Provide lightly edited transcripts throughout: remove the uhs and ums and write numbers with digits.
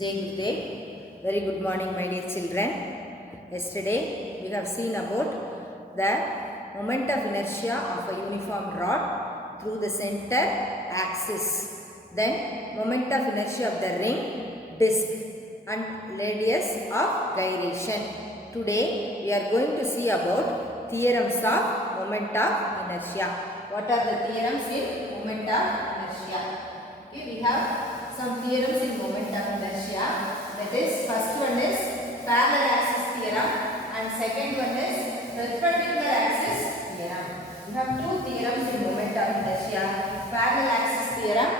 Jai Gurudev. Very good morning, my dear children. Yesterday we have seen about the moment of inertia of a uniform rod through the center axis. Then moment of inertia of the ring, disc and radius of gyration. Today we are going to see about theorems of moment of inertia. What are the theorems in moment of inertia? Okay, we have some theorems in moment of inertia. That is, first one is parallel axis theorem and second one is perpendicular axis theorem. We have two theorems in moment of inertia: parallel axis theorem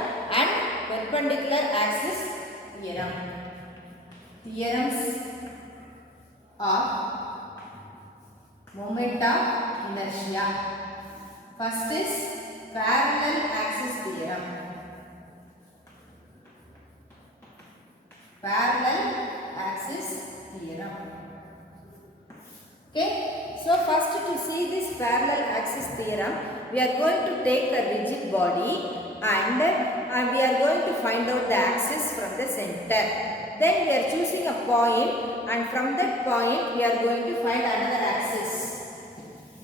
and perpendicular axis theorem. Theorems of moment of inertia. First is parallel axis theorem. Parallel axis theorem. Okay, so first to see this parallel axis theorem, we are going to take a rigid body and we are going to find out the axis from the center. Then we are choosing a point and from that point we are going to find another axis.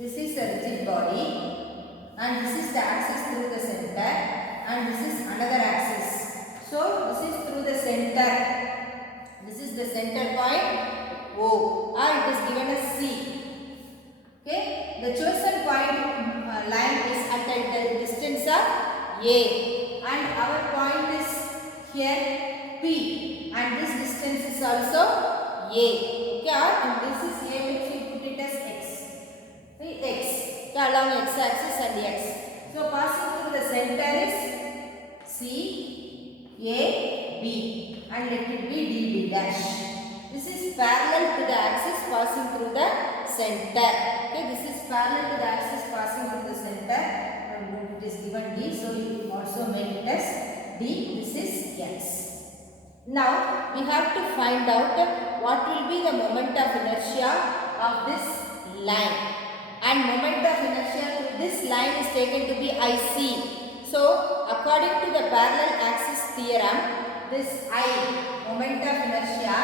This is a rigid body and this is the axis through the center and this is another axis. So this is through the center. This is the center point O, or it is given as C. Okay, the chosen point line is at the distance of A, and our point is here P, and this distance is also A. Okay, and this is A, which we put it as X. Okay, X. Okay, along X axis and X. So passing through the center is C, A, B, and let it be D, B dash. This is parallel to the axis passing through the center. Okay, this is parallel to the axis passing through the center, and it is given D, so you also make it as D. This is X. Now we have to find out what will be the moment of inertia of this line, and moment of inertia to this line is taken to be IC. So according to the parallel axis theorem, this I, moment of inertia,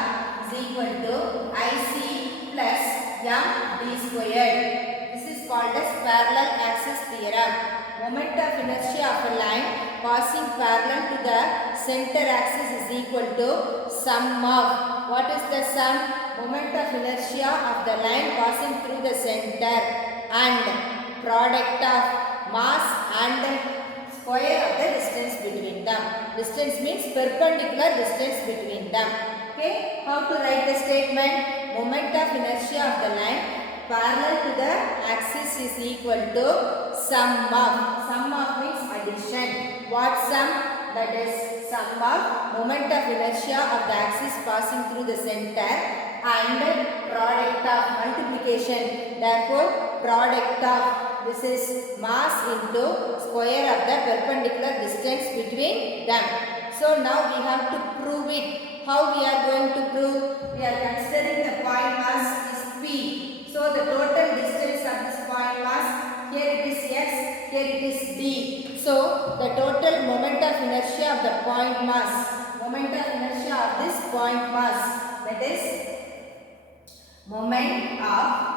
is equal to IC plus md squared. This is called as parallel axis theorem. Moment of inertia of a line passing parallel to the center axis is equal to sum of, what is the sum? Moment of inertia of the line passing through the center and product of mass and square of the distance between them. Distance means perpendicular distance between them. Okay, how to write the statement? Moment of inertia of the line parallel to the axis is equal to sum of. Sum of means addition. What sum? That is sum of moment of inertia of the axis passing through the center and product of multiplication. Therefore, product of this is mass into square of the perpendicular distance between them. So now we have to prove it. How we are going to prove? We are considering the point mass is P. So the total distance of this point mass, here it is X, here it is D. So the total moment of inertia of the point mass, moment of inertia of this point mass, that is moment of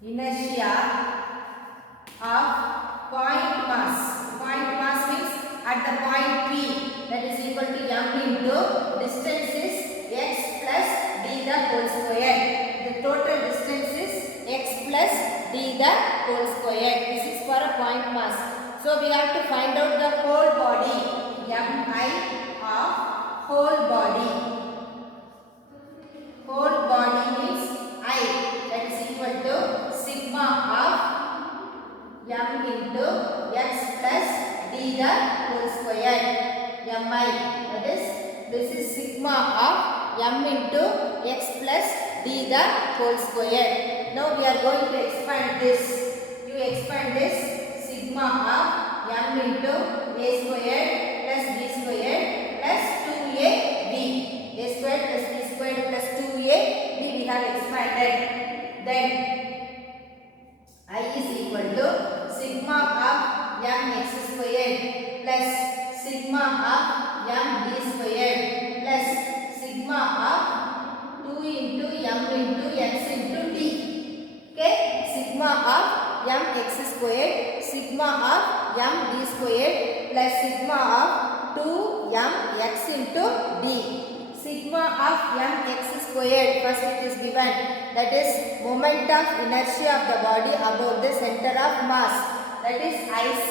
inertia of point mass. Point mass means at the point P, that is equal to m into distance is x plus d the whole square. The total distance is x plus d the whole square. This is for a point mass. So we have to find out the whole body, mi of whole body. Whole body means I, that is equal to sigma of m into x plus d the whole square. Mi, that is, this is sigma of m into x plus d the whole square. Now we are going to expand this. You expand this sigma of m into a squared plus b squared plus 2ab. A squared plus b squared plus 2ab we have expanded. Then I is equal to sigma of mx squared plus sigma of md squared mx squared sigma of m d squared plus sigma of 2mx into d. Sigma of mx squared, first it is given, that is moment of inertia of the body about the center of mass, that is IC.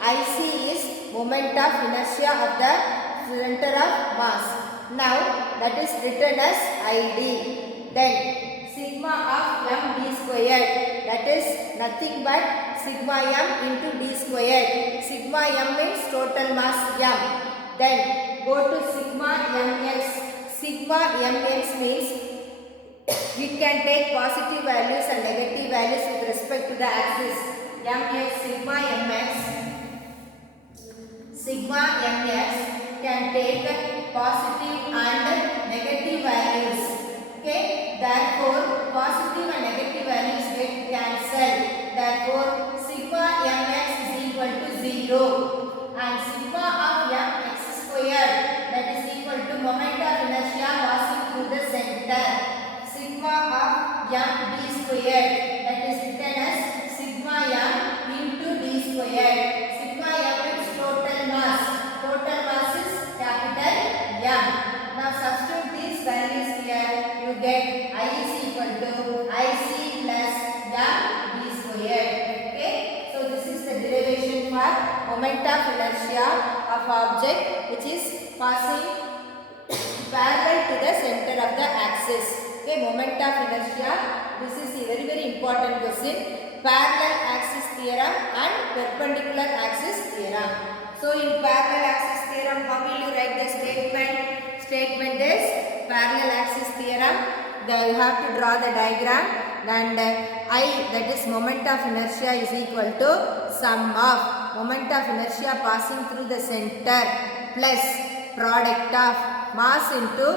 IC is moment of inertia of the center of mass. Now that is written as ID. Then sigma of m d squared, that is nothing but sigma m into d squared. Sigma m means total mass m. Then go to sigma mx. Sigma mx means we can take positive values and negative values with respect to the axis. Mx, sigma mx. Sigma mx can take positive and negative values. Okay, therefore positive and negative values get cancelled. Therefore sigma mx is equal to 0 and sigma of mx squared, that is equal to moment of inertia passing through the center. Sigma of m d squared, that is written as sigma m into d squared. Sigma m is total mass. Total mass is capital M. Now substitute these values here. You get I is equal to IC plus m d squared. Okay. So this is the derivation for moment of inertia of object which is passing parallel to the center of the axis. Okay, moment of inertia. This is a very important question. Parallel axis theorem and perpendicular axis theorem. So in parallel axis theorem, how will you write the statement? Statement is parallel axis theorem. Then you have to draw the diagram, and I, that is moment of inertia, is equal to sum of moment of inertia passing through the center plus product of mass into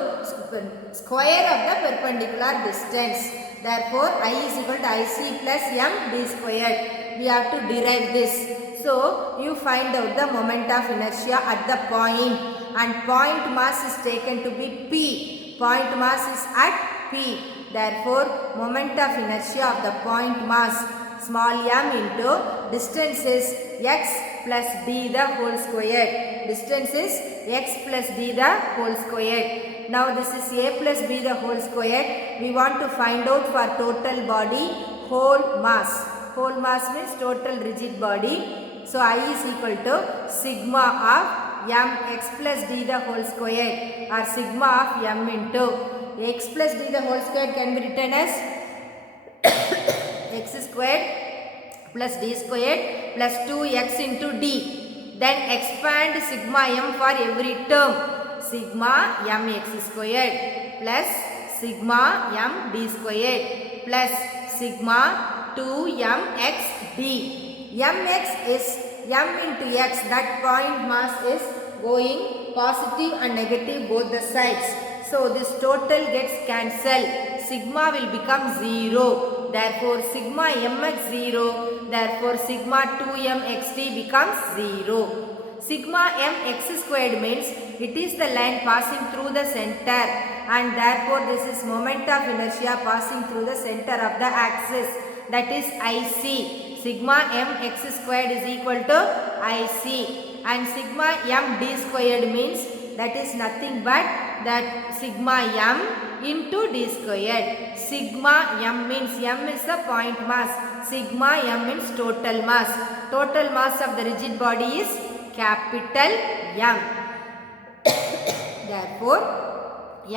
square of the perpendicular distance. Therefore I is equal to IC plus m d squared. We have to derive this. So you find out the moment of inertia at the point, and point mass is taken to be P. Point mass is at P. Therefore moment of inertia of the point mass small m into distance is x plus d the whole square. Distance is x plus d the whole square. Now this is a plus b the whole square. We want to find out for total body whole mass. Whole mass means total rigid body. So I is equal to sigma of m x plus d the whole square, or sigma of m into x plus d the whole square can be written as x squared plus d squared plus 2x into d. Then expand sigma m for every term. Sigma m x squared plus sigma m d squared plus sigma 2m x d. Mx is m into x, that point mass is going positive and negative both the sides. So this total gets cancelled. Sigma will become 0. Therefore sigma mx 0. Therefore sigma 2m xt becomes 0. Sigma mx squared means it is the line passing through the center, and therefore this is moment of inertia passing through the center of the axis, that is IC. Sigma mx squared is equal to IC, and sigma m d squared means that is nothing but that sigma m into d squared. Sigma m means m is the point mass. Sigma m means total mass. Total mass of the rigid body is capital M. Therefore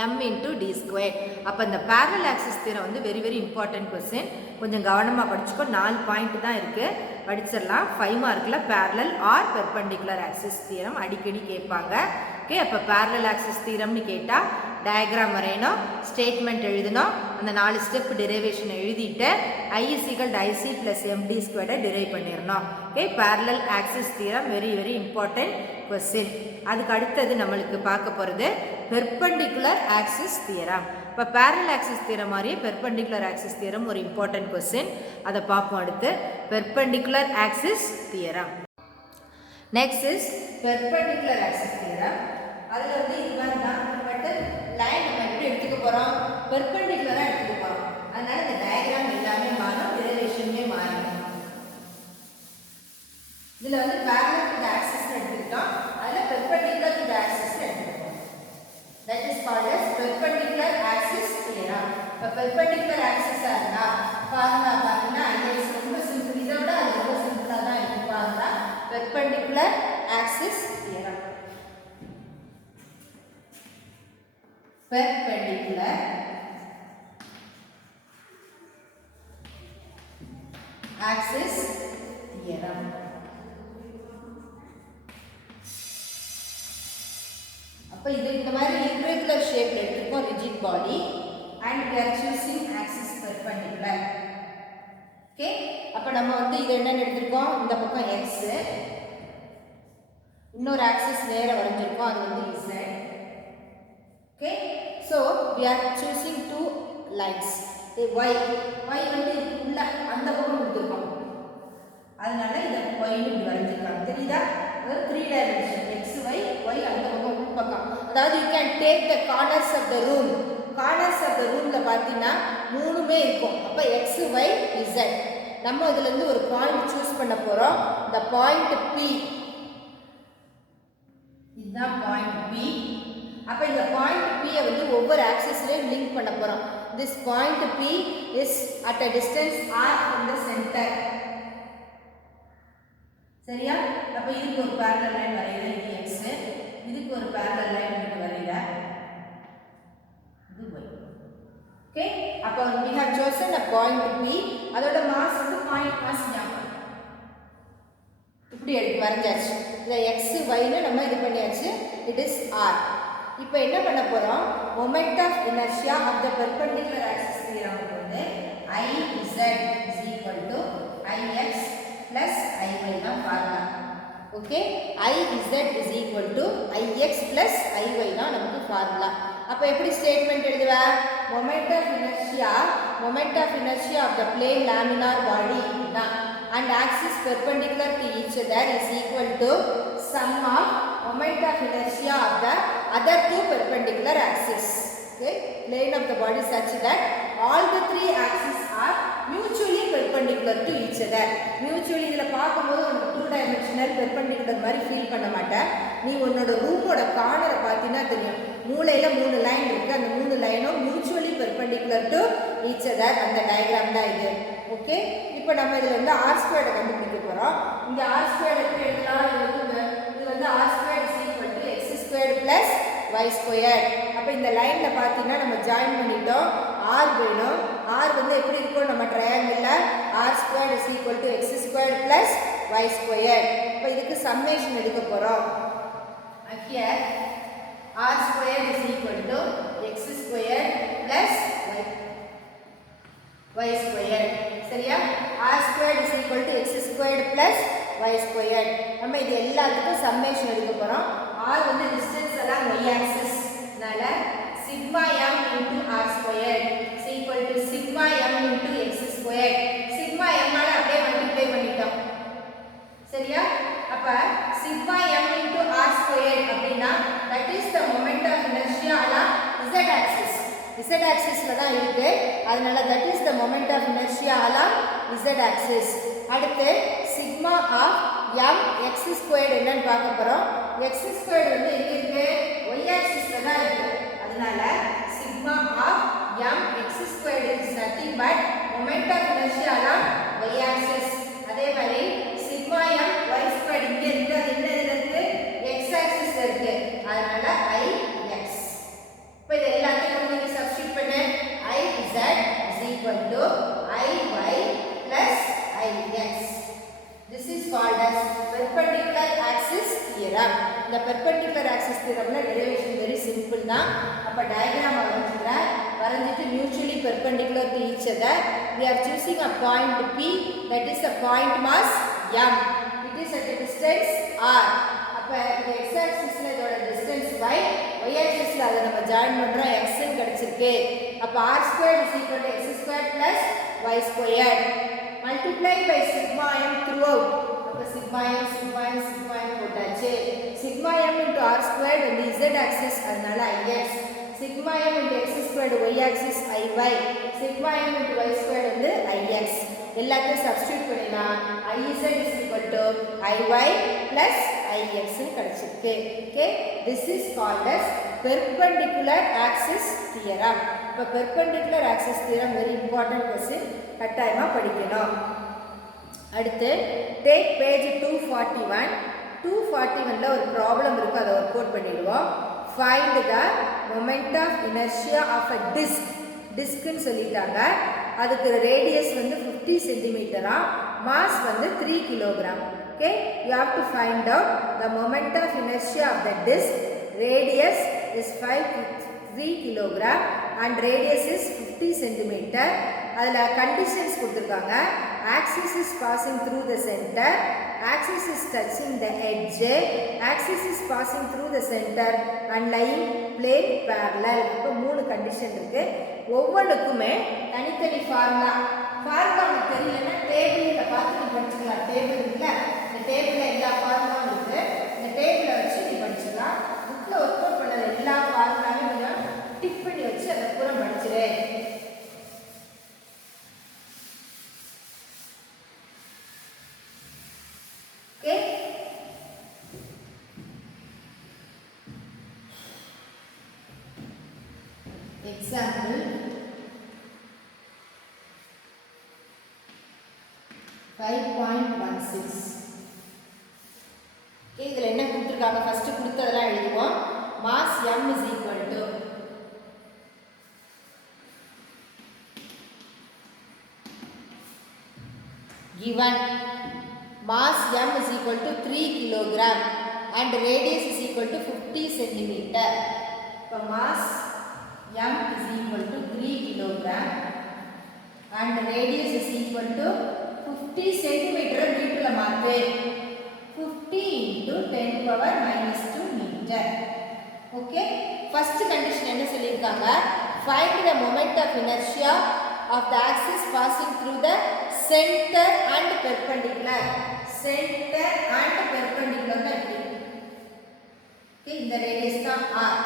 m into d square. அப்போ இந்த parallel axis theorem வந்து very important question. கொஞ்சம் கவனமாக படிச்சுக்கோ. 4 point தான் இருக்குது, படிச்சிடலாம். 5 மார்க்கில் parallel or perpendicular axis theorem அடிக்கடி கேட்பாங்க. ஓகே, அப்போ parallel axis theoremனு கேட்டால் டயக்ராம் வரையணும், ஸ்டேட்மெண்ட் எழுதணும், அந்த 4 ஸ்டெப் டெரிவேஷன் எழுதிட்டு I is equal to IC plus MD squared derive பண்ணிடணும். Okay, parallel axis theorem very important question. அதுக்கு அடுத்தது நம்மளுக்கு பார்க்க போகிறது perpendicular axis theorem. இப்போ parallel axis theorem மாதிரியே perpendicular axis theorem ஒரு important question. அதை பார்ப்போம் அடுத்து. perpendicular axis theorem. Next is perpendicular axis theorem. அதில் வந்து இது மாதிரி தான், பட் லைன் நம்ம எப்படி எடுத்துக்க போகிறோம், பெர்பெண்டிகுலராக எடுத்துக்க போகிறோம். அதனால் இந்த டயக்ராம் எல்லாமே மாறும், டெரிவேஷனுமே மாறும். இதில் வந்து parallel to the axis எடுத்துக்கிட்டோம், அதில் perpendicular to the axis எடுத்துக்கிட்டோம். That is called as perpendicular axis theorem. இப்போ perpendicular axis இருந்தா ஃபார்முலா பார்த்தீங்கன்னா IX ரொம்ப சிம்பிள், இதை விட அது ரொம்ப சிம்பிளாக தான் இருக்கு. Formula perpendicular axis theorem. Perpendicular axis theorem. அப்ப இது இந்த மாதிரி irregular shape எடுத்துக்கோம் rigid body and we are choosing axis perpendicular. Okay, அப்ப நம்ம வந்து இது என்னன்னு எடுத்துக்கோம், இந்த பக்கம் x, இன்னொரு axis நேரா வரைஞ்சிருக்கோம், அது வந்து z. Okay, so we are choosing two lines. y வந்து உள்ள அந்த பக்கம் கொடுத்துருக்கோம், அதனால இதை y ன்னு வரைஞ்சிருக்காங்க. தெரியுதா? ஒரு 3 டைமென்ஷன் x y y அந்த பக்கம் உள் பக்கம். அதாவது you can take the corners of the room. corners of the roomல பார்த்தீங்கன்னா மூணுமே இருக்கும். அப்ப x y z. நம்ம இதுல இருந்து ஒரு பாயிண்ட் சூஸ் பண்ண போறோம். the point P. இதுதான் பாயிண்ட் P. அப்ப இந்த பாயிண்ட் P வந்து ஒவ்வொரு ஆக்சிஸ்லயும் லிங்க் பண்ண போறோம். this point P is at a distance r from the center. சரியா? அப்ப இதுக்கு ஒரு parallel line வரையறேன், இது x, இதுக்கு ஒரு parallel line இங்க வரையறேன், இது y. ஓகே, அப்ப we have chosen a point P. அதோட மாஸ் வந்து பாயிண்ட் மாஸ் ஞாபகம் இப்படி எடுத்து வரைஞ்சாச்சு. இந்த x y ன்னு நம்ம இது பண்ணியாச்சு. it is r. இப்போ என்ன பண்ண போறோம், moment of inertia of the perpendicular axis theorem வந்து Iz is equal to Ix plus Iy தான் formula. Okay, Iz is equal to Ix plus Iy தான் நமக்கு ஃபார்முலா. அப்ப எப்படி statement எழுதுவா, moment of inertia of the plane laminar body and axis perpendicular to each other is equal to sum of moment of inertia of the other two perpendicular axes. Okay, plane of the body such that all the three axes are mutually perpendicular to each other. mutually இதல பாக்கும்போது ஒரு 2 dimensional perpendicular மாதிரி feel பண்ண மாட்டே. நீ உன்னோட ரூமோட கார்னரை பாத்தீனா தெரியும், மூலையில மூணு லைன் இருக்கு, அந்த மூணு லைனும் mutually perpendicular to each other. அந்த டயகிராம் தான் இது. ஓகே, இப்போ நம்ம இதுல வந்து r2 கண்டுபிடிக்க போறோம். இங்க r2 எப்படி எழுதலாம், இது வந்து r2 x2 plus y2. அப்ப இந்த லைன்ல பாத்தீங்கன்னா நம்ம ஜாயின் பண்ணிட்டோம், r வேணும். r வந்து எப்படி இருக்கும், நம்ம ட்ரையாங்கிள்ல r2 is equal to x2 plus y2. அப்ப இதுக்கு சம்மேஷன் எடுக்க போறோம். here r2 is equal to x2 plus y2. சரியா? r2 is equal to x2 plus y2. நம்ம இது எல்லாத்துக்கும் சம்மேஷன் எடுக்க போறோம். r வந்து distance along y axis, நால sigma m into r2 is equal to sigma m into x2. sigma m ஆல அப்படியே மல்டிப்ளை பண்ணிட்டோம். சரியா? அப்ப sigma m into r2 அப்படினா that is the moment of inertia along z axis. z axisல தான் இருக்கு, அதனால that is the moment of inertia along z axis. அடுத்து sigma of m x2 என்னன்னு பார்க்க போறோம். x2 வந்து எங்க இருக்கு, y axisல தான் இருக்கு, அதனால sigma of m x2 is nothing but moment of inertia along y axis. அதே மாதிரி sigma m y2 இங்க இருக்கு, அது என்ன இருக்கு, x axisல இருக்கு, அதனால Ix. இப்போ இது எல்லாத்தையும் நீங்க சப்ஸ்டிட்யூட் பண்ண Iz is equal to Iy plus Ix. This is called as perpendicular axis theorem. The perpendicular axis theoremல derivation very simple தான். அப்ப diagram வரைஞ்சிட்டு mutually perpendicular to each other. We are choosing a point P, that is a point mass m. It is at a distance r. அப்ப x axisல இதோட distance y, y axisல அத நம்ம join பண்றோம், x ன்னு கிடைச்சிருக்கு. அப்ப r2 is equal to x2 plus y2. multiply by sigma m throughout. அப்ப sigma m போட்டாச்சு. sigma m into r squared வந்து z axis, அதனால ix. sigma m into x squared y axis iy. sigma m into y squared வந்து ix. எல்லாத்தையும் substitute பண்ணினா Iz is equal to iy plus ix கிடைச்சிருக்கு. Okay, this is called as perpendicular axis theorem. இப்போ perpendicular axis theorem very important question, கட்டாயமா படிக்கணும். அடுத்து take page 241. 241ல ஒரு problem இருக்கு, அதை ஒர்க் அவுட் பண்ணிடுவோம். find the moment of inertia of a disc. டிஸ்க்னு சொல்லிட்டாங்க. அதுக்கு ரேடியஸ் வந்து 50 சென்டிமீட்டரா, மாஸ் வந்து 3 kilogram. Okay, you have to find out the moment of inertia of the disc. Radius is 3 kilogram and radius is 50 centimetre. அதில் conditions கொடுத்துருக்காங்க. axis is passing through the center, axis is touching the edge, axis is passing through the center and lying plane parallel. இப்போ 3 condition இருக்கு. ஒவ்வொன்றுக்குமே தனித்தனி formula உங்களுக்கு தெரியலன்னா டேபிளில் பார்த்து நீ படிச்சுக்கலாம். டேபிள் இருக்குல்ல, இந்த டேபிளில் எல்லா ஃபார்முலாவும் இருக்கு. இந்த டேபிளை வச்சு நீ படிச்சுக்கலாம். புக்கில் ஒர்க் அவுட் பண்ண எல்லா ஃபார்முலாவும் நீங்கள் டிக் பண்ணி வச்சு அதை பூரா படிச்சிரு. Okay, example 5.16. இதில் என்ன கொடுத்துருக்காங்க, ஃபர்ஸ்ட் கொடுத்ததெல்லாம் எழுதுவோம். Mass m is equal to given mass m is equal to 3 kilogram and radius is equal to 50 centimeter. இப்போ mass m is equal to 3 kilogram and radius is equal to 50 centimeter மீட்டர்ல மாத்து. 50 into 10 power minus 2 meter. Okay, first condition என்ன சொல்லிருக்காங்க, find the moment of inertia of the axis passing through the center and perpendicular. Center and perpendicular னா எப்படி? Okay, இந்த radius தான் r.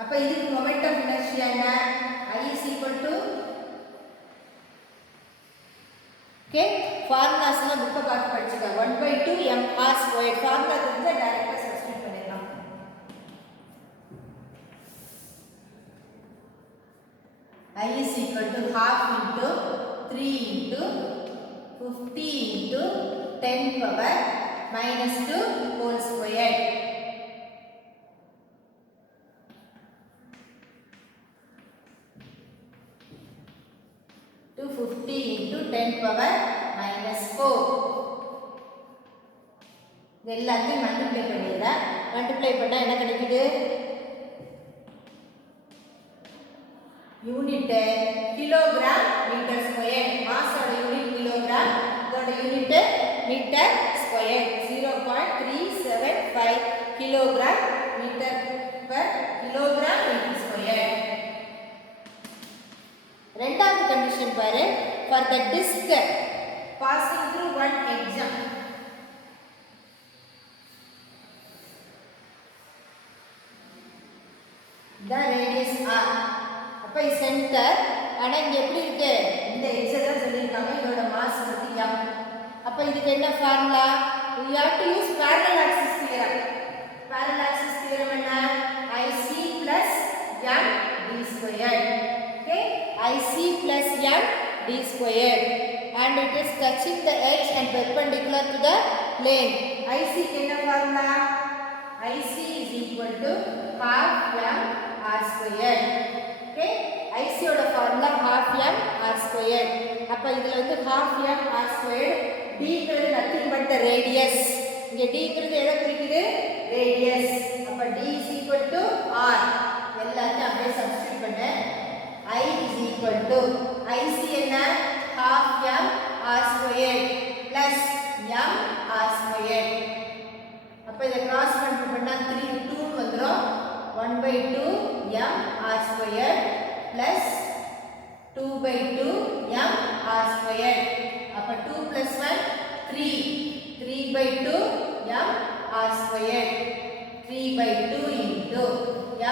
அப்ப இதுக்கு moment of inertia என்ன? I is equal to, okay, formulas எல்லாம் புக்க பார்த்து படிச்சுக்க. 1/2 mr square formula தெரிஞ்சா டைரக்டா சப்ஸ்டிட்யூட் பண்ணிடலாம். I is equal to half into 3 into 50 into 10 power minus 2 whole square. To 50 into 10 power minus 4. இது எல்லாத்தையும் மல்டிப்ளை பண்ணிடுறேன். மல்டிப்ளை பண்ணால் என்ன கிடைக்குது? Unit kilogram metre square. மாஸோட யூனிட் கிலோகிராம், இதோட unit metre square. 0.375 kilogram metre per kilogram metre square. ரெண்டாவது condition பாரு, for the disc passing through one edge, the radius r. அப்ப சென்டர், ஆனா இங்க எப்படி இருக்கு, இந்த எட்ஜ் தான் சொல்லிருக்காங்க. இதோட மாஸ் வந்து m. அப்ப இதுக்கு என்ன formula? we have to use parallel axis theorem. Parallel axis theorem என்ன? ic plus m d squared. Okay, ic plus m d squared and it is touching the edge and perpendicular to the plane. ic க்கு என்ன formula? ic is equal to half m r squared. Okay, ic ஓட formula half m r squared. அப்ப இதுல வந்து half m r squared, d ங்கிறது nothing but the radius. இங்க d ங்கிறது எதை குறிக்குது? radius. அப்ப d is equal to r. எல்லாத்தையும் அப்படியே சப்ஸ்டிட்யூட் பண்ணு. I is equal to ic என்ன? half m r squared plus m r squared. அப்ப இத கிராஸ் மல்டிப்ளை பண்ணா 3 2 வந்துரும். 1/2 m r squared plus 2/2 m r squared. அப்ப 2 plus 1 3. 3/2 m r squared. 3/2 into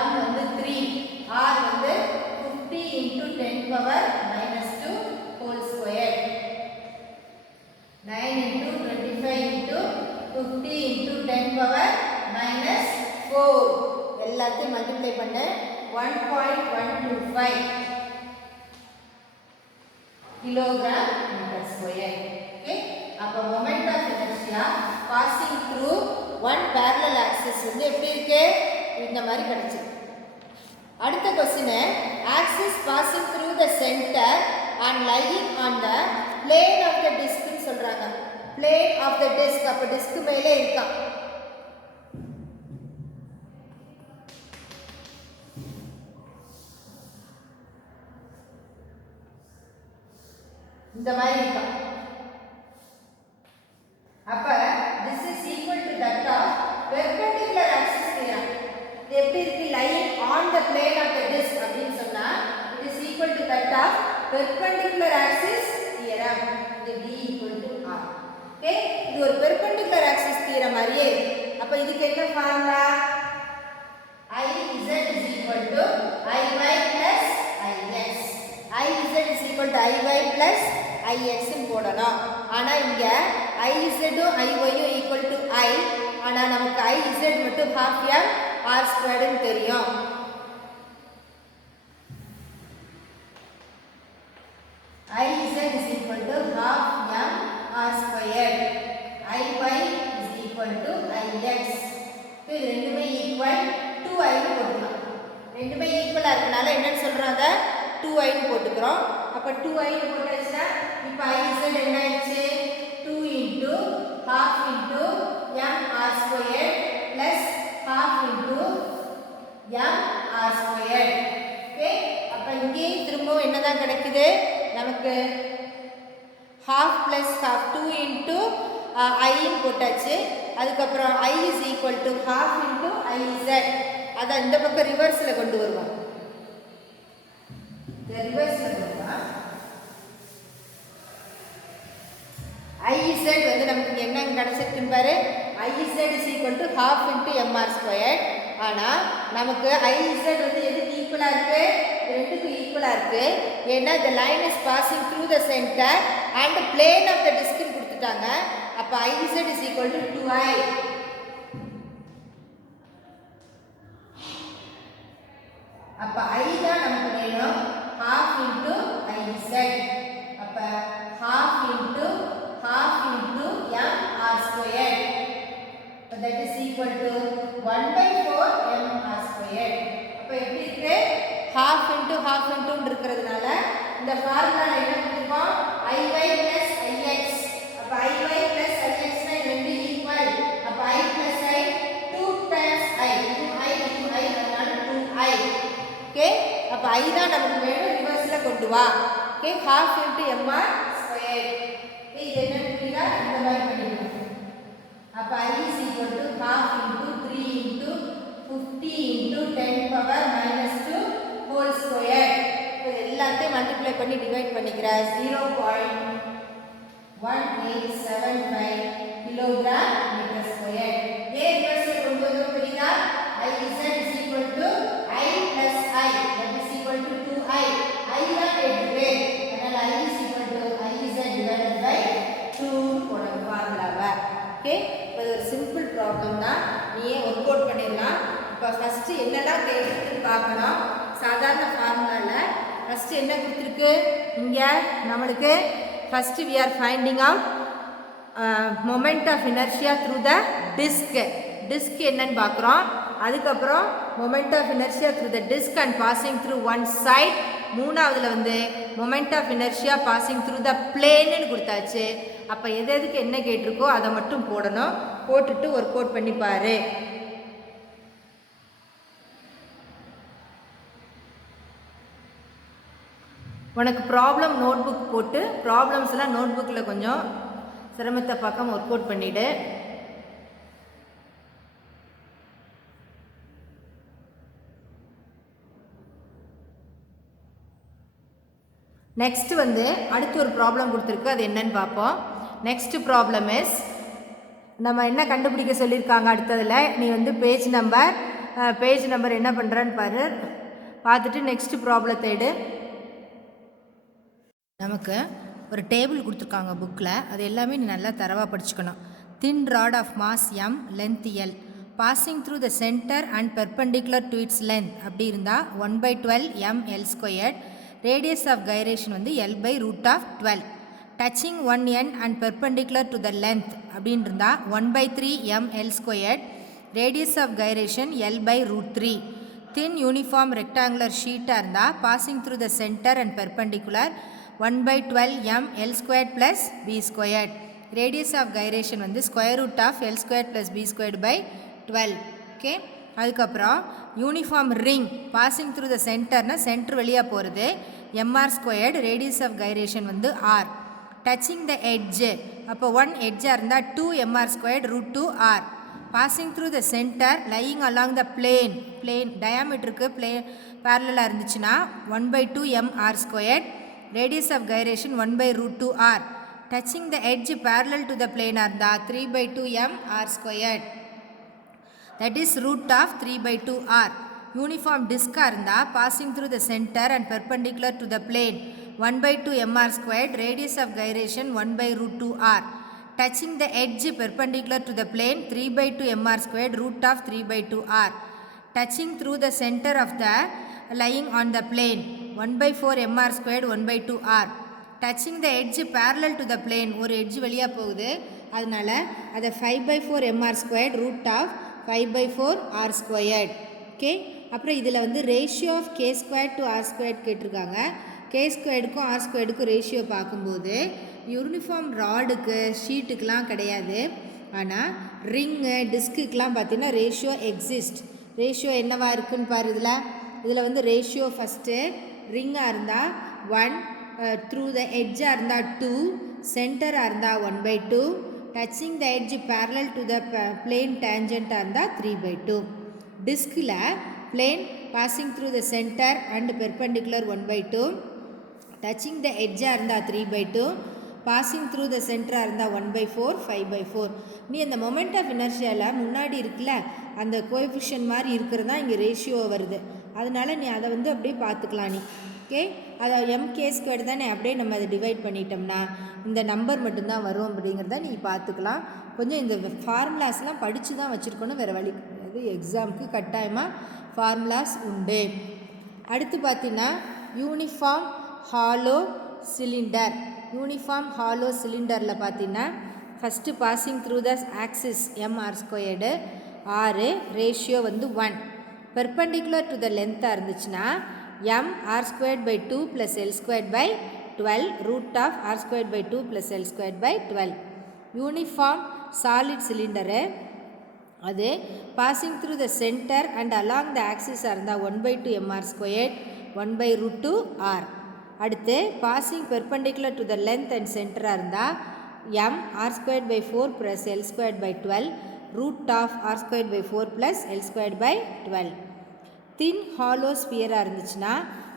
m வந்து 3, r வந்து 50 into 10 power minus 2 whole square. 9 50 into 10 power minus 4 எல்லாத்தையும் multiply பண்ண 1.125 kilogram meter square. Okay, அப்ப moment of inertia passing through one parallel axis வந்து எப்படி இருக்கு இந்த மாதிரி கிடைச்சு. அடுத்த question axis passing through the center and lying on the plane of the disc னு சொல்றாங்க. plane of the disc அப்ப disc மேலே இருக்கா. இந்த மாதிரி இருக்கா. அப்ப this is equal to that of perpendicular axis theorem. இது எப்படி இருக்கு lying on the plane of the disc அப்படினு சொன்னா it is equal to that of perpendicular axis theorem. இது D equal to R. Okay, இது ஒரு perpendicular axis theorem மாதிரியே இருக்கு. அப்ப இதுக்கு என்ன formula? IZ is equal to IY plus IX. IZ is equal to IY plus IX ன்னு போடணும். ஆனா இங்க IZ um IY um equal to I. ஆனா நமக்கு IZ மட்டும் half m r squared ன்னு தெரியும். IZ is equal to half m r squared. IY is equal to IX. இது ரெண்டுமே ஈக்குவல் 2i ன்னு போட்டுக்கலாம். ரெண்டுமே ஈக்குவலா இருக்கனால என்னன்னு சொல்றாங்க 2i ன்னு போட்டுக்கிறோம். அப்ப 2i ன்னு போட்டாச்சுனா இப்போ IZ என்ன ஆச்சு 2 into half into m r squared plus half into m r squared. Okay, அப்ப இங்கே திரும்பவும் என்னதான் கிடைக்குது நமக்கு half plus half 2 into I ன்னு போட்டாச்சு. அதுக்கு அப்புறம் I is equal to half into IZ. அத இந்த பக்கம் ரிவர்ஸ்ல கொண்டு வருவோம். ரிவர்ஸ்ல கொண்டுவா IZ வந்து நமக்கு என்ன கிடைச்சிருக்குன்னு பாரு. IZ is equal to half into mr squared. ஆனா நமக்கு IZ வந்து எதுக்கு ஈக்குவலா இருக்கு? ரெண்டுக்கு ஈக்குவலா இருக்கு. ஏன்னா the line is passing through the center and plane of the disc ன்னு கொடுத்துட்டாங்க. அப்ப IZ is equal to 2i. அப்ப I தான் நமக்கு வேணும் half into IZ. அப்ப half into m r squared. That is equal to 1/4 m r squared. அப்ப எப்படி இருக்கு half into ன்னு இருக்குறதுனால இந்த ஃபார்முலால என்ன கொடுத்திருக்கோம் IY plus IX. அப்ப IY plus IX னா ரெண்டு ஈக்குவல். அப்ப I plus I 2 times I. இது I அதனால 2i. ஓகே, அப்ப I தான் நமக்கு வேணும் ரிவர்ஸ்ல கொண்டு வா. Okay, half into mr squared. இது என்ன புரியுதா? இந்த மாதிரி பண்ணிக்கலாம். அப்ப I is equal to half into 3 into 50 into 10 power minus 2 whole square. இது எல்லாத்தையும் மல்டிப்ளை பண்ணி டிவைட் பண்ணிக்கிற 0.1875 kilogram meter square. ஏன் ரிவர்ஸ்ல கொண்டு வந்தோம் தெரியுதா? IZ is equal to I plus I. That is equal to 2i. I தான் எடுத்துவே. அதனால I is equal to IZ divided by 2 போடுற ஃபார்முலாவை. ஓகே, இது ஒரு சிம்பிள் ப்ராப்ளம் தான். நீயே ஒர்க் அவுட் பண்ணிடலாம். இப்போ ஃபர்ஸ்ட் என்னெல்லாம் தேவைன்னு பார்க்கணும். சாதாரண ஃபார்முலால ஃபர்ஸ்ட் என்ன கொடுத்துருக்கு இங்க நம்மளுக்கு first we are finding out moment of inertia through the disc. Disk என்னன்னு பார்க்குறோம். அதுக்கப்புறம் moment of inertia through the disc and passing through one side. மூணாவதுல வந்து moment of inertia passing through the plane ன்னு கொடுத்தாச்சு. அப்போ எதுக்கு என்ன கேட்டிருக்கோ அதை மட்டும் போடணும். போட்டுட்டு ஒர்க் அவுட் பண்ணி பாரு. உனக்கு ப்ராப்ளம் நோட் புக் போட்டு ப்ராப்ளம்ஸ்லாம் நோட் புக்கில் கொஞ்சம் சிரமத்தை பக்கம் ஒர்க் அவுட் பண்ணிவிடு. நெக்ஸ்ட் வந்து அடுத்து ஒரு ப்ராப்ளம் கொடுத்துருக்கு. அது என்னன்னு பார்ப்போம். நெக்ஸ்ட் ப்ராப்ளம் இஸ் நம்ம என்ன கண்டுபிடிக்க சொல்லியிருக்காங்க அடுத்ததில். நீ வந்து பேஜ் நம்பர் என்ன பண்ணுறன்னு பாரு. பார்த்துட்டு நெக்ஸ்ட் ப்ராப்ளத்தை எடு. நமக்கு ஒரு டேபிள் கொடுத்துருக்காங்க புக்கில். அது எல்லாமே நீ நல்லா தரவாக படிச்சுக்கணும். thin rod of mass m, length L, passing through the center and perpendicular to its length. அப்படி இருந்தால் 1/12 m L squared. Radius of gyration வந்து L by root of 12. Touching one end and perpendicular to the length. அப்படின்னு இருந்தால் 1/3 m L squared. Radius of gyration L by root 3. Thin uniform rectangular sheet இருந்தால் passing through the center and perpendicular 1/12 m L squared plus b squared. Radius of gyration வந்து square root of L squared plus b squared by 12. Okay. அதுக்கப்புறம் uniform ring passing through the சென்டர்னா centre வெளியாக போகிறது mr squared. Radius of gyration வந்து r. Touching the edge அப்போ 1 எட்ஜாக இருந்தால் 2 mr squared root 2 r. Passing through the centre lying along the plane டயாமீட்டருக்கு பேரலாக இருந்துச்சுன்னா 1/2 mr squared. Radius of gyration 1/root 2 r. Touching the edge parallel to the பிளேனாக இருந்தால் 3/2 mr squared. That is root of 3/2 r. Uniform disc இருந்தால் passing through the center and perpendicular to the plane 1/2 mr squared. Radius of gyration 1/root 2 r. Touching the edge perpendicular to the plane 3/2 mr squared root of 3/2 r. Touching through the center of the lying on the plane 1/4 mr squared 1/2 r. Touching the edge parallel to the plane ஒரு edge வெளியாக போகுது அதனால் அதை 5/4 mr squared root of 5/4 r squared. ஓகே. அப்புறம் இதில் வந்து ratio of k squared to r squared கேட்டிருக்காங்க. k ஸ்கொயர்டுக்கும் r ஸ்கொயர்டுக்கும் ரேஷியோ பார்க்கும்போது யூனிஃபார்ம் ராடுக்கு ஷீட்டுக்கெலாம் கிடையாது. ஆனால் ரிங்கு டிஸ்க்குக்கெலாம் பார்த்தீங்கன்னா ரேஷியோ எக்ஸிஸ்ட். ரேஷியோ என்னவா இருக்குன்னு பாரு. இதில் வந்து ரேஷியோ ஃபஸ்ட்டு ரிங்காக இருந்தால் 1, த்ரூ த எட்ஜாக இருந்தால் 2, சென்டராக இருந்தால் 1/2, touching the edge parallel to the plane tangent இருந்தால் 3/2. டிஸ்கில் plane passing through the center and perpendicular 1/2, touching the edge இருந்தால் 3/2, passing through the center இருந்தால் 1/4 5/4. நீ அந்த மொமெண்ட் ஆஃப் இனர்ஷியாவில் முன்னாடி இருக்குல்ல அந்த கோஎஃபிஷியன்ட் மாதிரி இருக்கிறது தான் இங்கே ரேஷியோ வருது. அதனால் நீ அதை வந்து அப்படியே பார்த்துக்கலாம் நீ. ஓகே. அதை mk ஸ்கொயர் தானே அப்படியே நம்ம அதை டிவைட் பண்ணிட்டோம்னா இந்த நம்பர் மட்டும்தான் வரும் அப்படிங்கிறத நீ பார்த்துக்கலாம். கொஞ்சம் இந்த ஃபார்முலாஸ்லாம் படித்து தான் வச்சுருக்கணும், வேறு வழி அது எக்ஸாமுக்கு கட்டாயமாக ஃபார்முலாஸ் உண்டு. அடுத்து பார்த்தீங்கன்னா uniform hollow cylinder. Uniform hollow சிலிண்டரில் பார்த்தீங்கன்னா first passing through the axis mr squared 6, ratio வந்து 1. பெர்பெண்டிகுலர் டு த லென்த்தாக இருந்துச்சுன்னா m r squared by 2 plus l squared by 12 root of r squared by 2 plus l squared by 12. Uniform solid cylinder அது passing through the center and along the axis இருந்தால் 1/2 mr squared 1/root 2 r. அடுத்து passing perpendicular to the length and center இருந்தால் m r squared by 4 plus l squared by 12 root of r squared by 4 plus l squared by 12. Thin hollow ஸ்பியராக இருந்துச்சுன்னா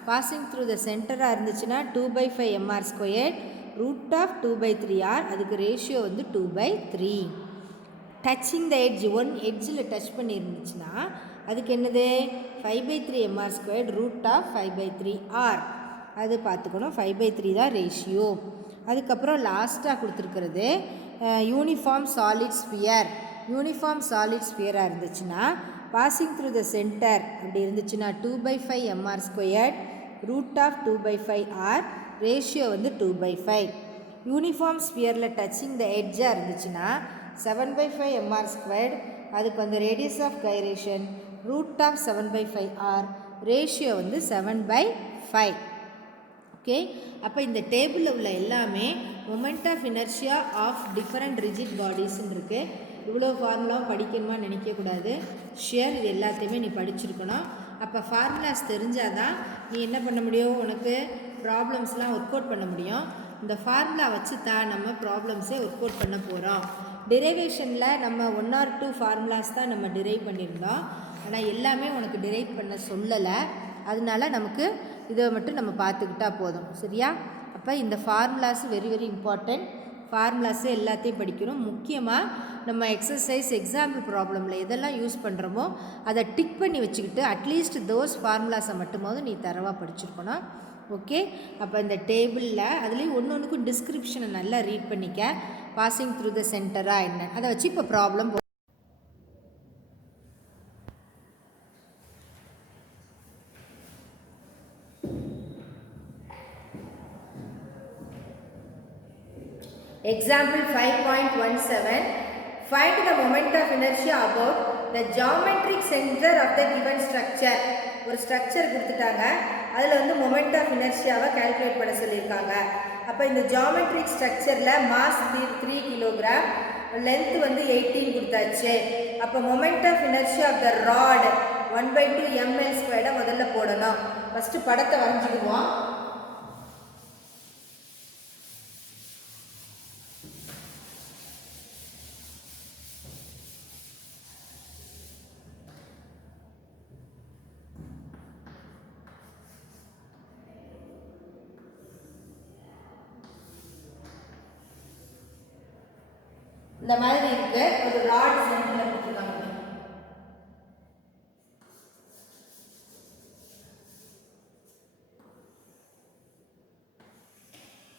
passing through the சென்டராக இருந்துச்சுன்னா 2/5 mr square root of 2/3 r. அதுக்கு ratio வந்து 2/3. Touching the edge 1 எட்ஜில் touch பண்ணி இருந்துச்சுன்னா அதுக்கு என்னது 5/3 mr square root of 5/3 r. அது பார்த்துக்கணும். 5/3 தான் ரேஷியோ. அதுக்கப்புறம் லாஸ்ட்டாக கொடுத்துருக்கிறது uniform solid sphere. Uniform solid ஸ்பியராக இருந்துச்சுன்னா பாசிங் த்ரூ த சென்டர் அப்படி இருந்துச்சுன்னா 2/5 mr squared root of 2/5 r. Ratio வந்து 2/5. யூனிஃபார்ம் ஸ்பியரில் டச்சிங் த எட்ஜாக இருந்துச்சுன்னா 7/5 mr ஸ்கொயர்ட். அதுக்கு வந்து radius of gyration root of 7/5 r. Ratio வந்து 7/5. ஓகே. அப்போ இந்த டேபிளில் உள்ள எல்லாமே moment of inertia of different rigid பாடிஸ்ன்னு இருக்குது. இவ்வளோ ஃபார்முலாவும் படிக்கணுமா நினைக்கக்கூடாது. ஷியர் இது எல்லாத்தையுமே நீ படிச்சிருக்கணும். அப்போ ஃபார்முலாஸ் தெரிஞ்சால் தான் நீ என்ன பண்ண முடியும், உனக்கு ப்ராப்ளம்ஸ்லாம் ஒர்க் அவுட் பண்ண முடியும். இந்த ஃபார்முலா வச்சு தான் நம்ம ப்ராப்ளம்ஸே ஒர்க் அவுட் பண்ண போகிறோம். டிரைவேஷனில் நம்ம 1 or 2 ஃபார்முலாஸ் தான் நம்ம டிரைவ் பண்ணியிருந்தோம். ஆனால் எல்லாமே உனக்கு டிரைவ் பண்ண சொல்லலை. அதனால நமக்கு இதை மட்டும் நம்ம பார்த்துக்கிட்டா போதும். சரியா? அப்போ இந்த formulas very very important. Formulas எல்லாத்தையும் படிக்கணும். முக்கியமாக நம்ம எக்ஸசைஸ் எக்ஸாம்பிள் ப்ராப்ளமில் எதெல்லாம் யூஸ் பண்ணுறோமோ அதை டிக் பண்ணி வச்சுக்கிட்டு அட்லீஸ்ட் தோஸ் ஃபார்முலாஸை மட்டுமாவது நீ தரவாக படிச்சிருக்கணும். ஓகே. அப்போ இந்த டேபிளில் அதுலேயும் ஒன்று ஒன்றுக்கும் டிஸ்கிரிப்ஷனை நல்லா ரீட் பண்ணிக்க. பாசிங் த்ரூ த சென்டரா என்ன அதை வச்சு இப்போ problem. Example 5.17. Find the moment of inertia about the geometric center of the given structure. ஒரு ஸ்ட்ரக்சர் கொடுத்துட்டாங்க, அதில் வந்து மொமெண்ட் ஆஃப் இனர்ஷியாவை கால்குலேட் பண்ண சொல்லியிருக்காங்க. அப்போ இந்த ஜியாமெட்ரிக் ஸ்ட்ரக்சரில் மாஸ் 3 கிலோகிராம், லென்த் வந்து 18 கொடுத்தாச்சு. அப்போ moment of inertia of the rod 1/2 ml² முதல்ல போடணும். ஃபஸ்ட்டு படத்தை வரைஞ்சிடுவோம். இந்த மாதிரி இருக்கு, ஒரு ராட் சென்டர்ல கொடுத்துருக்காங்க.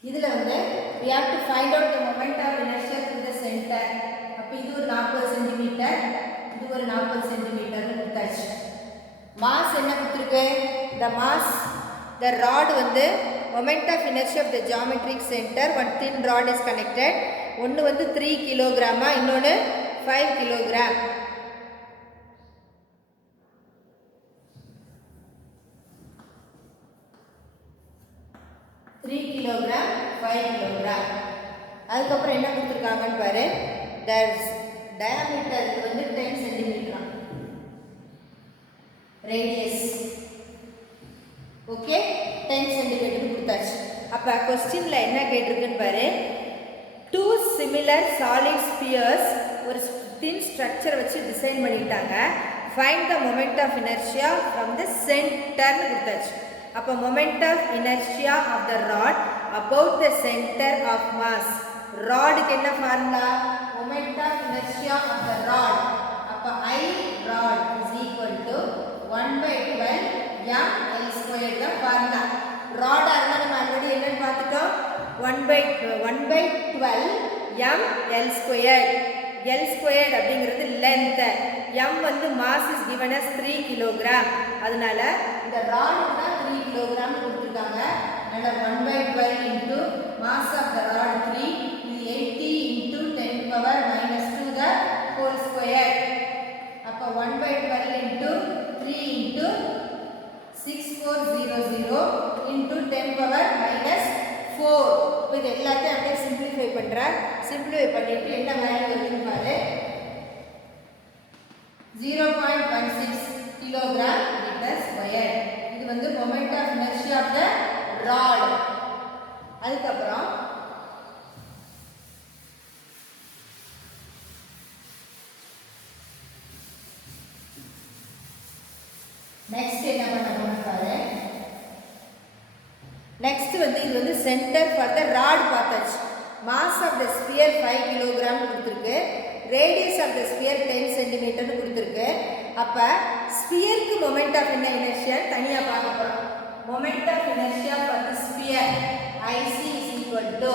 இதுல வந்து we have to find out the moment of inertia to the center. அப்ப இது ஒரு 40 சென்டிமீட்டர், இது ஒரு 40 சென்டிமீட்டர்னு கொடுத்தாச்சு. மாஸ் என்ன கொடுத்துருக்கு? the mass, the rod வந்து moment of inertia of the geometric center, one thin rod is connected. ஒன்று வந்து 3 கிலோகிராமா, இன்னொன்று 5 கிலோகிராம். அதுக்கப்புறம் என்ன கொடுத்துருக்காங்கன்னு பாரு. டயாமீட்டர் வந்து 10 சென்டிமீட்டர், ரேடியஸ் ஓகே 10 சென்டிமீட்டர் கொடுத்தாச்சு. அப்போ கொஸ்டின்ல என்ன கேட்டிருக்குன்னு பாரு. டூ சிமிலர் சாலிட் ஸ்பியர்ஸ் ஒரு தின் ஸ்ட்ரக்சர் வச்சு டிசைன் பண்ணிட்டாங்க. Find the moment of inertia from the சென்டர்னு கொடுத்தாச்சு. அப்போ moment of inertia of the rod about the centre of mass. ராடுக்கு என்ன formula? Moment of inertia of the rod. அப்போ I rod is equal to 1/12 ml² தான் formula. ராடாக இருந்தால் நம்ம already என்னன்னு பார்த்துட்டோம், 1/12 ml². L² அப்படிங்கிறது லென்த், m வந்து mass is given as 3 kilogram. அதனால இந்த ராடுக்கு தான் 3 கிலோகிராம் கொடுத்துருக்காங்க. அதனால 1/12 into mass of the rod 3, இது 80 into 10⁻⁻2 the whole square. அப்போ 1/12 into 3 into 6400 into 10⁻⁻4. இது எல்லாத்தையும் அப்படியே சிம்பிளிஃபை பண்ணுறேன். சிம்பிளிஃபை பண்ணிட்டு என்ன வேல்யூ வருதுன்னு பாரு. 0.16 கிலோகிராம் மீட்டர் ஸ்கொயர். இது வந்து moment of inertia of the rod. அதுக்கப்புறம் நெக்ஸ்ட் என்ன பண்ண போறோம் பாரு. நெக்ஸ்ட் வந்து இது வந்து சென்டர் ஃபார் த ராட் பார்த்தாச்சு. Mass of the sphere 5 kilogram கொடுத்துருக்கு. ரேடியஸ் ஆஃப் த ஸ்பியர் 10 சென்டிமீட்டர்னு கொடுத்துருக்கு. அப்போ ஸ்பியருக்கு மொமெண்ட் ஆஃப் இனர்ஷியா தனியாக பார்க்க போகிறோம். Moment of inertia for the sphere IC is equal to,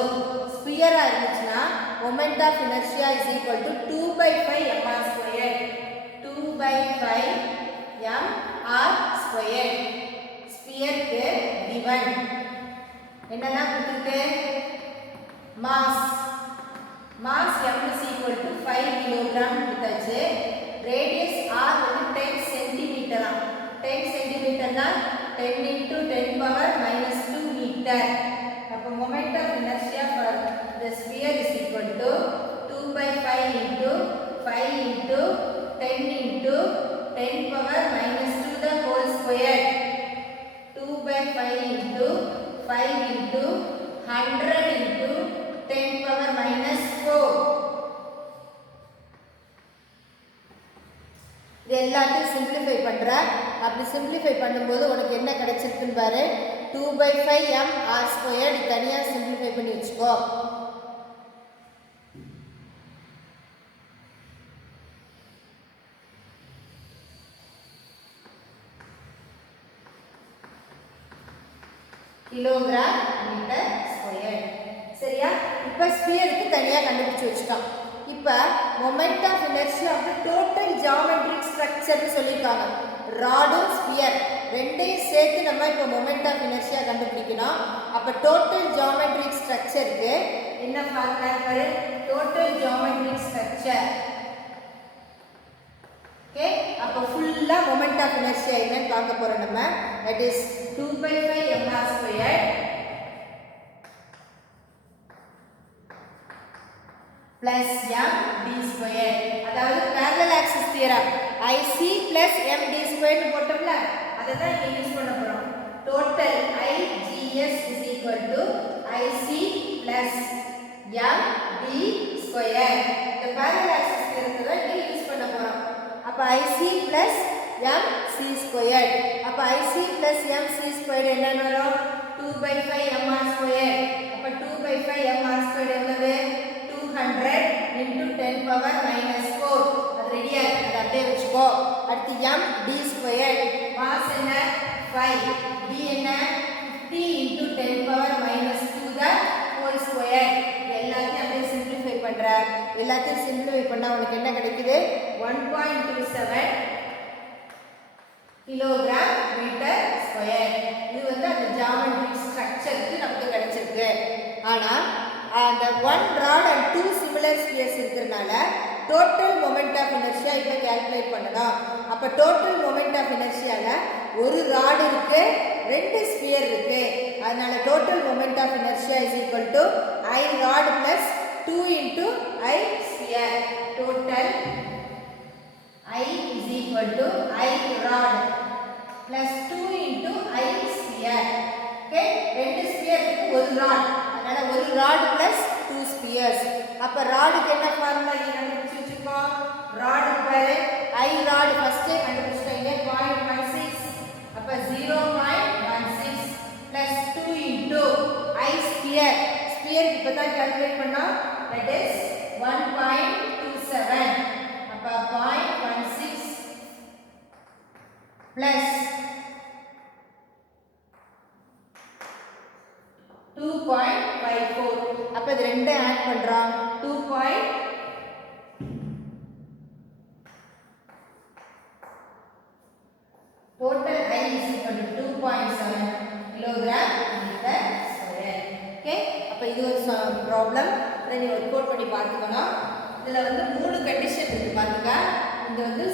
ஸ்பியராக இருந்துச்சுன்னா moment of inertia is equal to 2/5 mr². 2/5 mr². ஸ்பியருக்கு given என்னெல்லாம் கொடுத்துருக்கு? Mass m is equal to 5 kilogram கொடுத்தாச்சு. ரேடியஸ் r வந்து 10 சென்டிமீட்டரா. 10 சென்டிமீட்டர்னா 10 into 10⁻⁻2 மீட்டர். அப்போ moment of inertia for the sphere is equal to 2/5 into 5 into 10 into 10⁻⁻2 the whole square. 2/5 into 5 into 100 into 10⁻⁻4. இது எல்லாத்தையும் simplify பண்ணுற. அப்படி சிம்பிளிஃபை பண்ணும்போது உனக்கு என்ன கிடைச்சிருக்குன்னு பாரு. 2/5 mr². தனியாக சிம்பிளிஃபை பண்ணி வச்சுக்கோ. Kilogram metre square. சரியா? இப்போ ஸ்பியருக்கு தனியாக கண்டுபிடிச்சி வச்சுட்டோம். இப்போ moment of inertia of the total geometric ஸ்ட்ரக்சர்னு சொல்லியிருக்காங்க. ராடும் ஸ்பியர் ரெண்டையும் சேர்த்து நம்ம இப்போ மொமெண்ட் ஆஃப் இனர்ஷியா கண்டுபிடிக்கணும். அப்போ டோட்டல் ஜியோமெட்ரிக் ஸ்ட்ரக்சருக்கு என்ன ஃபார்முலா பாரு? Total geometric structure. ஓகே, அப்போ ஃபுல்லா மொமெண்ட் ஆஃப் இனர்ஷியா என்னன்னு பார்க்க போறோம் நம்ம. That is 2/5 mr² plus md². அதாவது parallel axis theorem IC plus md² போட்டோம்ல, அதை தான் இங்க யூஸ் பண்ண போறோம். Total IGS is equal to IC plus md². இந்த parallel axis theorem தான் இங்க யூஸ் பண்ண போறோம். அப்ப IC plus mc². அப்ப IC plus mc² என்ன வரும்? 2/5 mr². அப்ப 2/5 mr² எவ்வளவு? 200 into 10 power minus 4. அது ரெடியா இருக்கு, அதை அப்படியே வச்சுக்கோ. அடுத்து md². மாஸ் என்ன? 5. d என்ன? 50 into 10 power minus 2 the whole square. எல்லாத்தையும் அப்படியே சிம்பிளிஃபை பண்ற. எல்லாத்தையும் சிம்பிளிஃபை பண்ணா உங்களுக்கு என்ன கிடைக்குது? 1.27 கிலோகிராம் மீட்டர் ஸ்கொயர். இது வந்து அந்த ஜியோமெட்ரிக் ஸ்ட்ரக்சருக்கு நமக்கு கிடைச்சிருக்கு. ஆனா அந்த one rod and two similar spheres இருக்கிறனால total moment of inertia இப்ப கால்குலேட் பண்ணணும். அப்ப total moment of inertiaல ஒரு rod இருக்கு, ரெண்டு sphere இருக்கு. அதனால total moment of inertia is equal to I rod plus 2 into I sphere. Total I is equal to I rod plus 2 into I sphere. Okay, ரெண்டு sphere இருக்கு, ஒரு rod. அதனால ஒரு rod plus 2 spheres. அப்ப ராடுக்கு என்ன formula இங்க கண்டுபிடிச்சு வச்சிருக்கோம். ராடுக்கு பாரு, I rod ஃபர்ஸ்ட் கண்டுபிடிச்சிட்டீங்க 0.16. அப்ப 0.16 plus 2 into I sphere. Sphere இப்பதான் கால்குலேட் பண்ணோம். that is 1.27. அப்ப 0.16 plus 2.54. அப்ப இது ரெண்டு ஆட் பண்றோம். 2. total I is equal to 2.7 kilogram meter square. Okay, அப்ப இது ஒரு ப்ராப்ளம். இதை நீ ஒர்க் அவுட் பண்ணி பார்த்துக்கணும். இதுல வந்து மூணு கண்டிஷன் இருக்கு பாருங்க. இந்த வந்து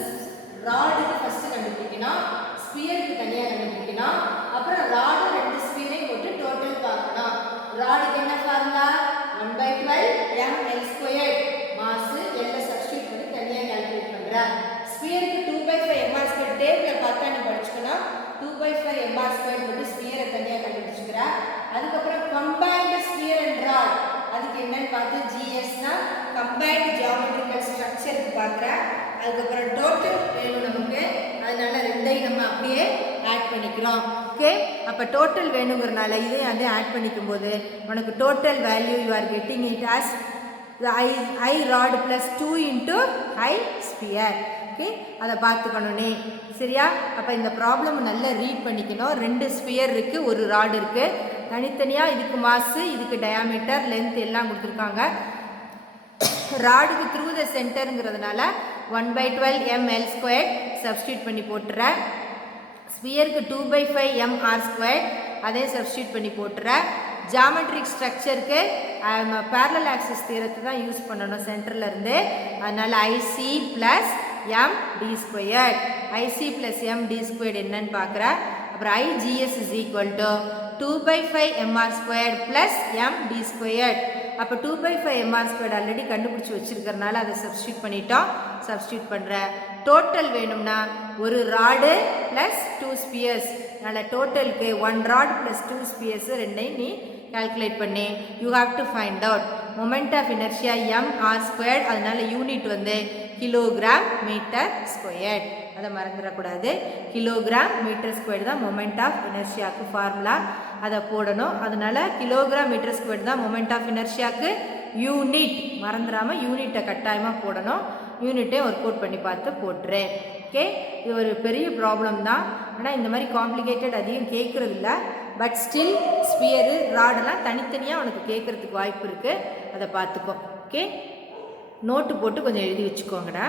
ராடுக்கு ஃபர்ஸ்ட் கண்டுபிடிக்கணும், ஸ்பியருக்கு தனியா கண்டுபிடிக்கணும், அப்புறம் ராடு ரெண்டு ஸ்பியரையும் போட்டு டோட்டல் பார்க்கணும். ராடுக்கு என்ன ஃபார்முலா? 1/12 ml². மாஸ் எல்ல சப்ஸ்டிட்யூட் பண்ணி தனியா கால்குலேட் பண்றேன். ஸ்பியருக்கு 2/5 mr² டேபிள்ல பார்த்தா நீ படிச்சுக்கணும். 2/5 mr² போட்டு ஸ்பியரை தனியா கண்டுபிடிச்சுக்கற. அதுக்கு அப்புறம் கம்பைன்ட் ஸ்பியர் அண்ட் ராட், அதுக்கு என்னன்னு பார்த்து GSனா கம்பைன்ட் ஜியோமெட்ரிக்கல் ஸ்ட்ரக்சருக்கு பார்க்கற. அதுக்கு அப்புறம் டோட்டல் வேணும் நமக்கு, அதனால ரெண்டையும் நம்ம அப்படியே ஆட் பண்ணிக்கிறோம். ஓகே, அப்ப டோட்டல் வேணுங்கிறனால இதையும் அதே ஆட் பண்ணிக்கும் போது உனக்கு total value you are getting it as I rod plus 2 into I sphere. Okay, அதை பார்த்துக்கணும்னே. சரியா? அப்போ இந்த ப்ராப்ளம் நல்லா ரீட் பண்ணிக்கணும். ரெண்டு ஸ்பியர் இருக்கு, ஒரு ராட் இருக்கு. தனித்தனியாக இதுக்கு மாசு, இதுக்கு டயாமீட்டர், லென்த் எல்லாம் கொடுத்துருக்காங்க. ராடுக்கு த்ரூ த சென்டருங்கிறதுனால 1/12 ml² சப்ஸ்டியூட் பண்ணி போட்டுறேன். ஸ்பியருக்கு 2/5 mr², அதே சப்ஸ்டியூட் பண்ணி போட்டுறேன். ஜியோமெட்ரிக் ஸ்ட்ரக்சருக்கு parallel axis தியரத்தை தான் யூஸ் பண்ணணும் சென்டர்ல இருந்து. அதனால IC plus md². IC plus md² என்னன்னு பார்க்குறேன். அப்புறம் IGS is equal to 2/5 mr² plus md². அப்போ 2/5 mr² ஆல்ரெடி கண்டுபிடிச்சி வச்சிருக்கிறதுனால அதை சப்ஸ்டியூட் பண்ணிட்டோம். சப்ஸ்டியூட் பண்ணுறேன். டோட்டல் வேணும்னா ஒரு ராடு ப்ளஸ் 2 ஸ்பியர்ஸ். அதனால் டோட்டலுக்கு 1 ராட் ப்ளஸ் 2 ஸ்பியர்ஸ் ரெண்டையும் நீ கால்குலேட் பண்ணி you have to find out moment of inertia mr². அதனால யூனிட் வந்து கிலோகிராம் மீட்டர் ஸ்கொயர். அதை மறந்துடக்கூடாது. கிலோகிராம் மீட்டர் ஸ்கொயர் தான் மொமெண்ட் ஆஃப் இனர்ஷியாவுக்கு ஃபார்முலா. அதை போடணும். அதனால கிலோகிராம் மீட்டர் ஸ்கொயர் தான் மொமெண்ட் ஆஃப் இனர்ஷியாவுக்கு யூனிட். மறந்துடாமல் யூனிட்டை கட்டாயமாக போடணும். யூனிட்டே ஒர்க் அவுட் பண்ணி பார்த்து போட்டுறேன். ஓகே, இது ஒரு பெரிய ப்ராப்ளம் தான். ஆனால் இந்த மாதிரி காம்ப்ளிகேட்டட் அதிகம் கேட்குறது இல்லை. பட் ஸ்டில் ஸ்பியரு ராடெல்லாம் தனித்தனியாக உனக்கு கேட்குறதுக்கு வாய்ப்பு இருக்குது. அதை பார்த்துக்கோ. ஓகே, நோட்டு போட்டு கொஞ்சம் எழுதி வச்சுக்கோங்கடா.